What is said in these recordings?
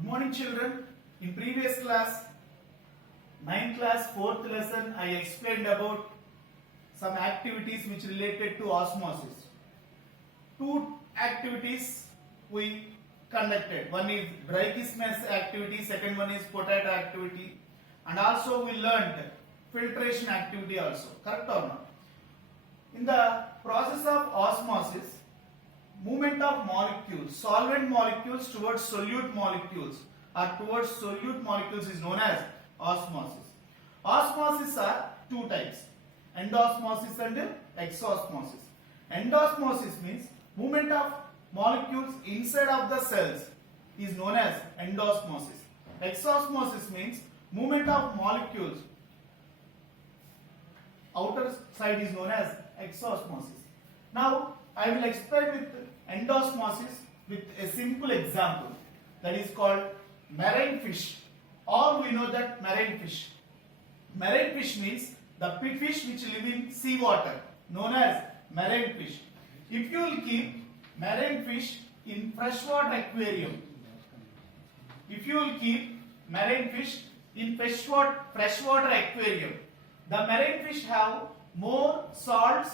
Good morning children. In previous class, 9th class 4th lesson, I explained about some activities which related to osmosis. Two activities we conducted. One is Dreyfus-Mess activity, second one is potato activity, and also we learned filtration activity also. Correct or not? In the process of osmosis, movement of molecules, solvent molecules towards solute molecules or towards solute molecules is known as osmosis. Osmosis are two types, endosmosis and exosmosis. Endosmosis means movement of molecules inside of the cells is known as endosmosis. Exosmosis means movement of molecules outer side is known as exosmosis. Now I will explain with endosmosis with a simple example that is called marine fish. All we know that marine fish. Marine fish means the fish which live in sea water known as marine fish. If you will keep marine fish in freshwater aquarium, if you will keep marine fish in freshwater aquarium, the marine fish have more salts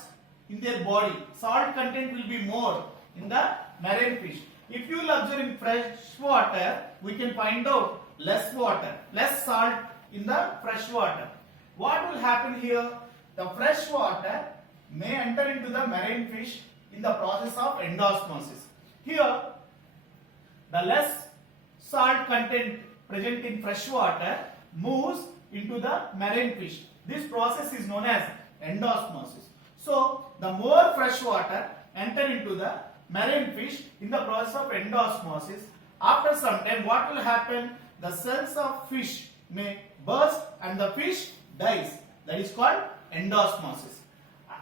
in their body. Salt content will be more in the marine fish. If you will observe in fresh water, we can find out less water, less salt in the fresh water. What will happen here? The fresh water may enter into the marine fish in the process of endosmosis. Here, the less salt content present in fresh water moves into the marine fish. This process is known as endosmosis. So, the more fresh water enter into the marine fish in the process of endosmosis, after some time what will happen? The cells of fish may burst and the fish dies. That is called endosmosis.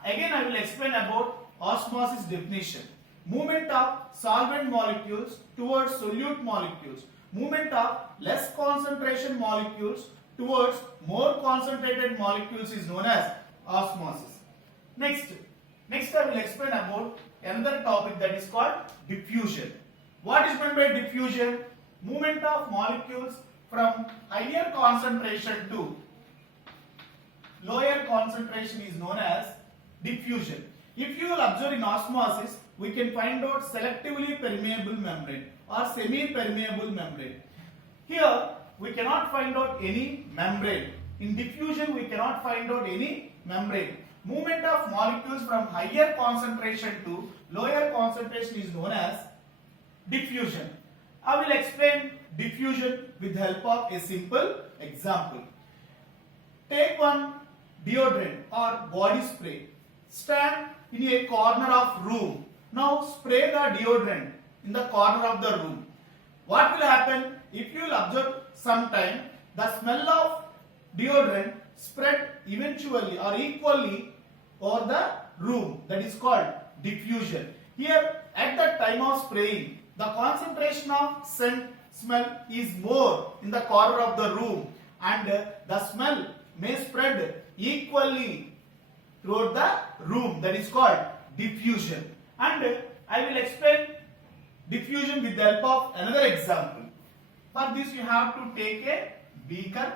Again I will explain about osmosis definition. Movement of solvent molecules towards solute molecules. Movement of less concentration molecules towards more concentrated molecules is known as osmosis. Next I will explain about another topic that is called diffusion. What is meant by diffusion? Movement of molecules from higher concentration to lower concentration is known as diffusion. If you will observe in osmosis, we can find out selectively permeable membrane or semi-permeable membrane. Here we cannot find out any membrane. In diffusion we cannot find out any membrane. Movement of molecules from higher concentration to lower concentration is known as diffusion. I will explain diffusion with the help of a simple example. Take one deodorant or body spray. Stand in a corner of room. Now spray the deodorant in the corner of the room. What will happen? If you will observe sometime, the smell of deodorant spread eventually or equally over the room. That is called diffusion. Here at the time of spraying, the concentration of scent smell is more in the corner of the room and the smell may spread equally throughout the room. That is called diffusion. And I will explain diffusion with the help of another example. For this you have to take a beaker.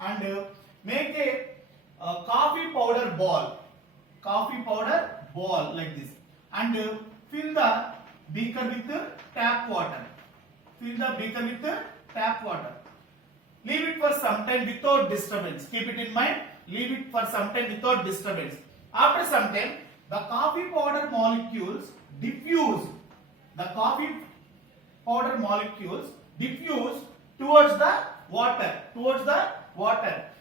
And make a coffee powder ball like this, and fill the beaker with tap water. Leave it for some time without disturbance. Keep it in mind. Leave it for some time without disturbance. After some time, the coffee powder molecules diffuse. Towards the water.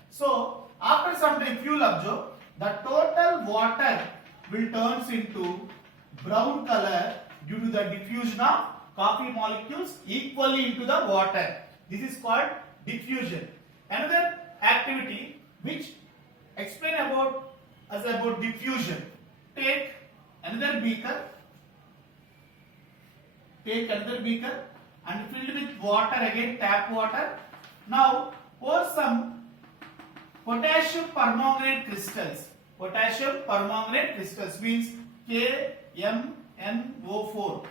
So after some time, if you will observe, the total water will turns into brown color due to the diffusion of coffee molecules equally into the water. This is called diffusion. Another activity which explain about diffusion. Take another beaker and fill with water, again tap water. Now pour some potassium permanganate crystals. Potassium permanganate crystals means KM KMnO4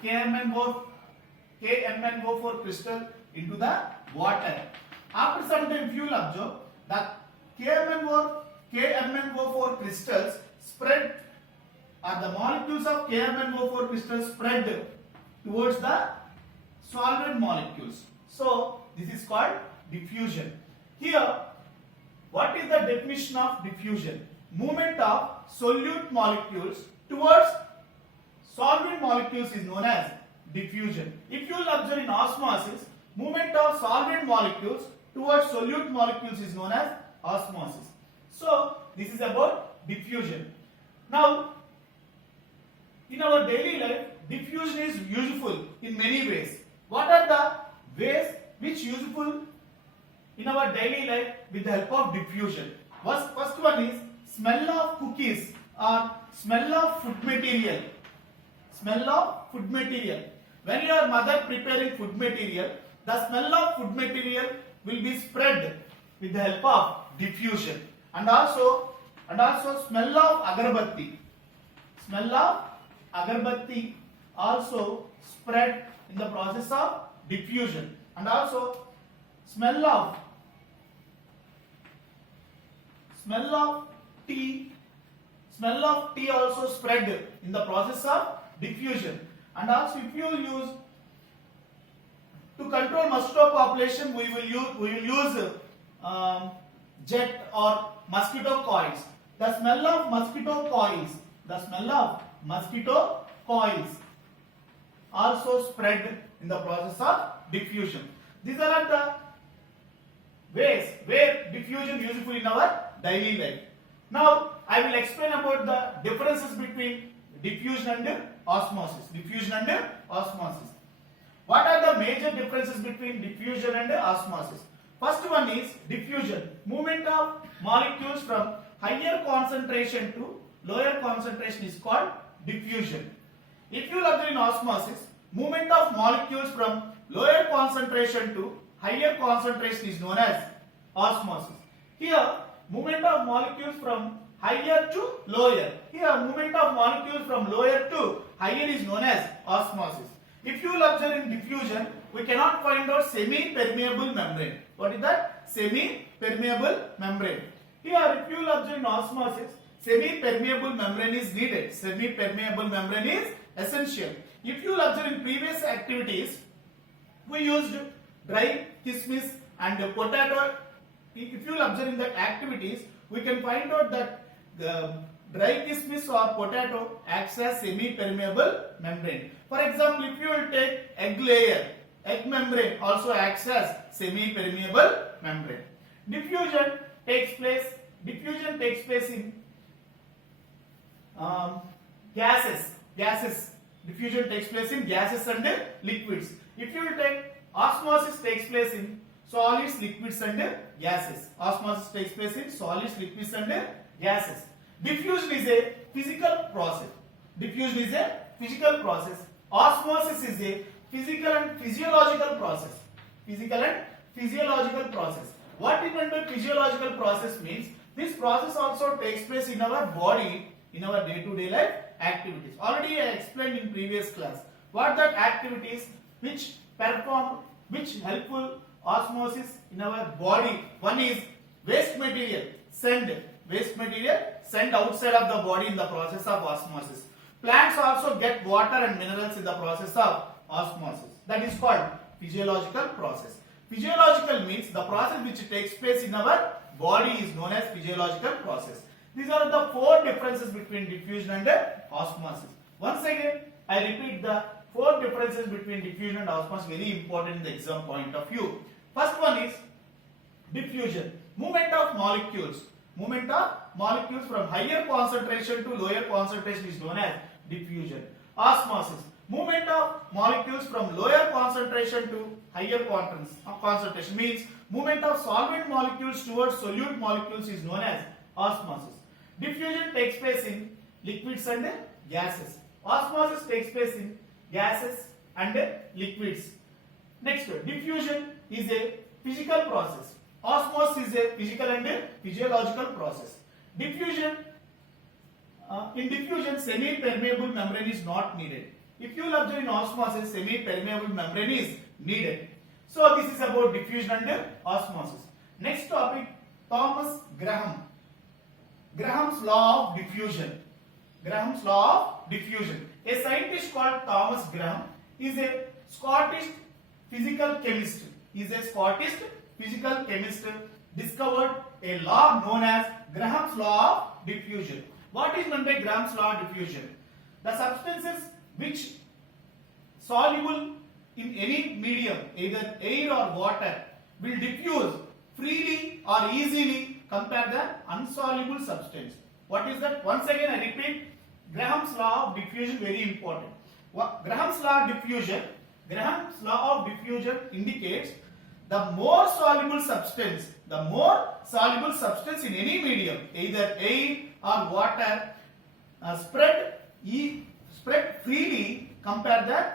crystal into the water. After some time, if you will observe that KMnO4 crystals spread, or the molecules of KMnO4 crystals spread towards the solvent molecules. So this is called diffusion. Here, what is the definition of diffusion? Movement of solute molecules towards solvent molecules is known as diffusion. If you will observe in osmosis, movement of solvent molecules towards solute molecules is known as osmosis. So this is about diffusion. Now, in our daily life, diffusion is useful in many ways. What are the ways which useful in our daily life with the help of diffusion? First one is smell of cookies or smell of food material. Smell of food material. When your mother preparing food material, the smell of food material will be spread with the help of diffusion. And also smell of agarbatti. Smell of agarbatti also spread in the process of diffusion. And also smell of tea also spread in the process of diffusion. And also, if you use to control mosquito population, we will use jet or mosquito coils. The smell of mosquito coils also spread in the process of diffusion. These are the ways where diffusion is useful in our daily life. Now I will explain about the differences between diffusion and osmosis. Diffusion and osmosis. What are the major differences between diffusion and osmosis? First one is diffusion. Movement of molecules from higher concentration to lower concentration is called diffusion. If you observe in osmosis, movement of molecules from lower concentration to higher concentration is known as osmosis. Here, movement of molecules from higher to lower. Here, movement of molecules from lower to higher is known as osmosis. If you will observe in diffusion, we cannot find out semi-permeable membrane. What is that? Semi-permeable membrane. Here, if you will observe in osmosis, semi-permeable membrane is needed. Semi-permeable membrane is essential. If you will observe in previous activities, we used dry kismis and potato. If you will observe in the activities, we can find out that the dry kismis or potato acts as semi-permeable membrane. For example, if you will take egg layer, egg membrane also acts as semi-permeable membrane. Diffusion takes place in gases. Diffusion takes place in gases and liquids. If you will take osmosis takes place in solids, liquids and gases. Osmosis takes place in solids, liquids and gases. Diffusion is a physical process. Osmosis is a physical and physiological process. What is meant by physiological process means this process also takes place in our body, in our day-to-day life activities. Already I explained in previous class what that activities which helpful osmosis in our body. One is waste material send outside of the body in the process of osmosis. Plants also get water and minerals in the process of osmosis. That is called physiological process. Physiological means the process which takes place in our body is known as physiological process. These are the four differences between diffusion and osmosis. Once again, I repeat the four differences between diffusion and osmosis, very important in the exam point of view. First one is diffusion. Movement of molecules from higher concentration to lower concentration is known as diffusion. Osmosis. Movement of molecules from lower concentration to higher concentration means movement of solvent molecules towards solute molecules is known as osmosis. Diffusion takes place in liquids and gases. Osmosis takes place in gases and liquids. Next, diffusion is a physical process. Osmosis is a physical and physiological process. In diffusion, semi-permeable membrane is not needed. If you will observe in osmosis, semi-permeable membrane is needed. So this is about diffusion and osmosis. Next topic, Thomas Graham. Graham's law of diffusion. Graham's law of diffusion. A scientist called Thomas Graham is a Scottish physical chemist. Discovered a law known as Graham's law of diffusion. What is meant by Graham's law of diffusion? The substances which soluble in any medium, either air or water, will diffuse freely or easily compared to the insoluble substance. What is that? Once again I repeat, Graham's law of diffusion very important. Graham's law of diffusion indicates the more soluble substance in any medium, either air or water, spread freely compared to the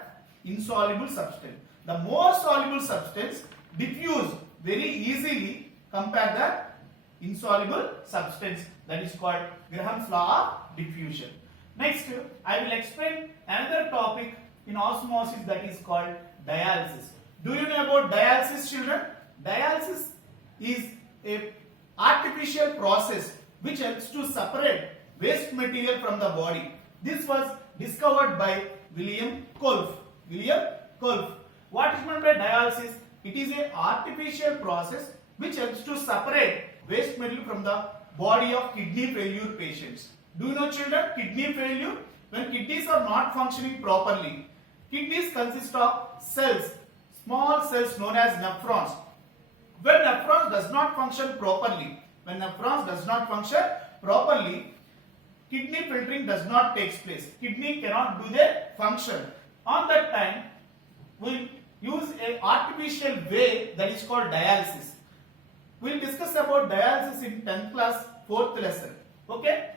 insoluble substance. The more soluble substance diffuse very easily compared to the insoluble substance. That is called Graham's law of diffusion. Next, I will explain another topic in osmosis, that is called dialysis. Do you know about dialysis, children? Dialysis is a artificial process which helps to separate waste material from the body. This was discovered by William Kolff. What is meant by dialysis? It is an artificial process which helps to separate waste material from the body of kidney failure patients. Do you know, children, kidney failure? When kidneys are not functioning properly, kidneys consist of cells, small cells known as nephrons. When nephrons does not function properly, kidney filtering does not take place. Kidney cannot do their function. On that time, we use an artificial way, that is called dialysis. We will discuss about dialysis in 10th class, 4th lesson. Okay?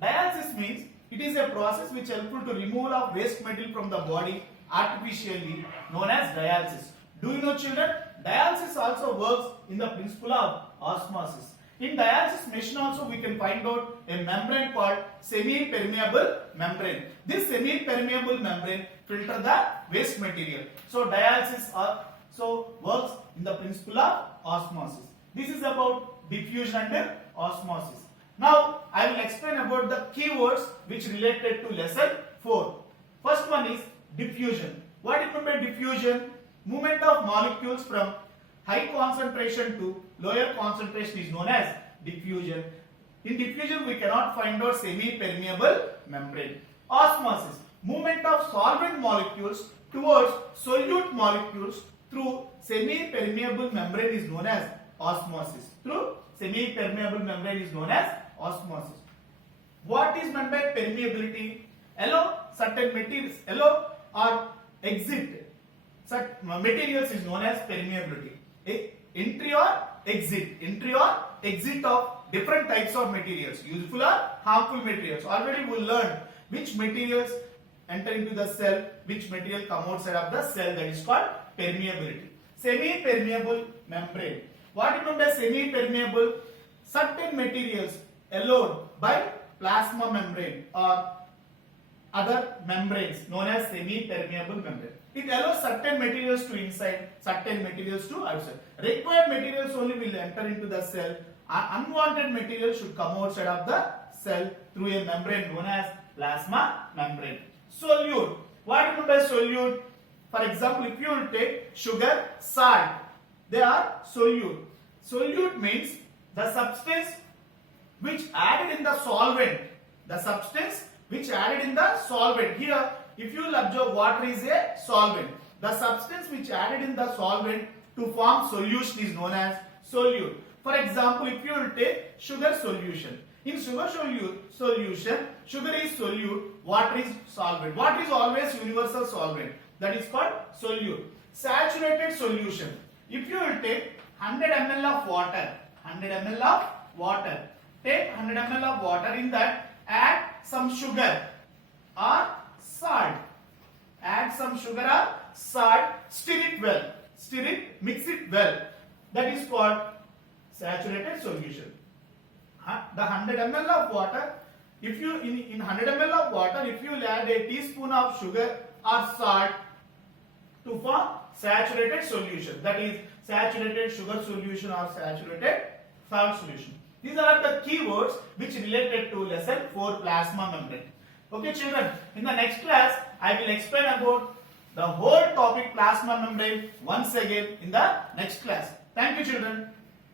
Dialysis means it is a process which helpful to removal of waste material from the body artificially, known as dialysis. Do you know, children? Dialysis also works in the principle of osmosis. In dialysis machine also we can find out a membrane called semi-permeable membrane. This semi-permeable membrane filter the waste material. So dialysis also works in the principle of osmosis. This is about diffusion and osmosis. Now I will explain about the keywords which related to lesson 4. First one is diffusion. What is meant by diffusion? Movement of molecules from high concentration to lower concentration is known as diffusion. In diffusion we cannot find out semi-permeable membrane. Osmosis. Movement of solvent molecules towards solute molecules through semi-permeable membrane is known as osmosis. What is meant by permeability? Allow certain materials, allow or exit such materials is known as permeability. Entry or exit of different types of materials, useful or harmful materials. Already we learned which materials enter into the cell, which material come outside of the cell, that is called permeability. Semi-permeable membrane. What is meant by semi-permeable? Certain materials allowed by plasma membrane or other membranes known as semi-permeable membrane. It allows certain materials to inside, certain materials to outside. Required materials only will enter into the cell. Unwanted materials should come outside of the cell through a membrane known as plasma membrane. Solute. What is meant by solute? For example, if you will take sugar, salt, they are solute. Solute means the substance which added in the solvent. Here, if you will observe, water is a solvent. The substance which added in the solvent to form solution is known as solute. For example, if you will take sugar solution. In sugar solution, sugar is solute, water is solvent. Water is always universal solvent. That is called solute. Saturated solution. If you will take 100 ml of water, take 100 ml of water, in that add some sugar or salt. Stir it well. Mix it well. That is called saturated solution. The 100 ml of water, if you in 100 ml of water, if you add a teaspoon of sugar or salt to form saturated solution, that is saturated sugar solution or saturated salt solution. These are the keywords which related to lesson 4 plasma membrane. Okay children, in the next class I will explain about the whole topic plasma membrane once again in the next class. Thank you children.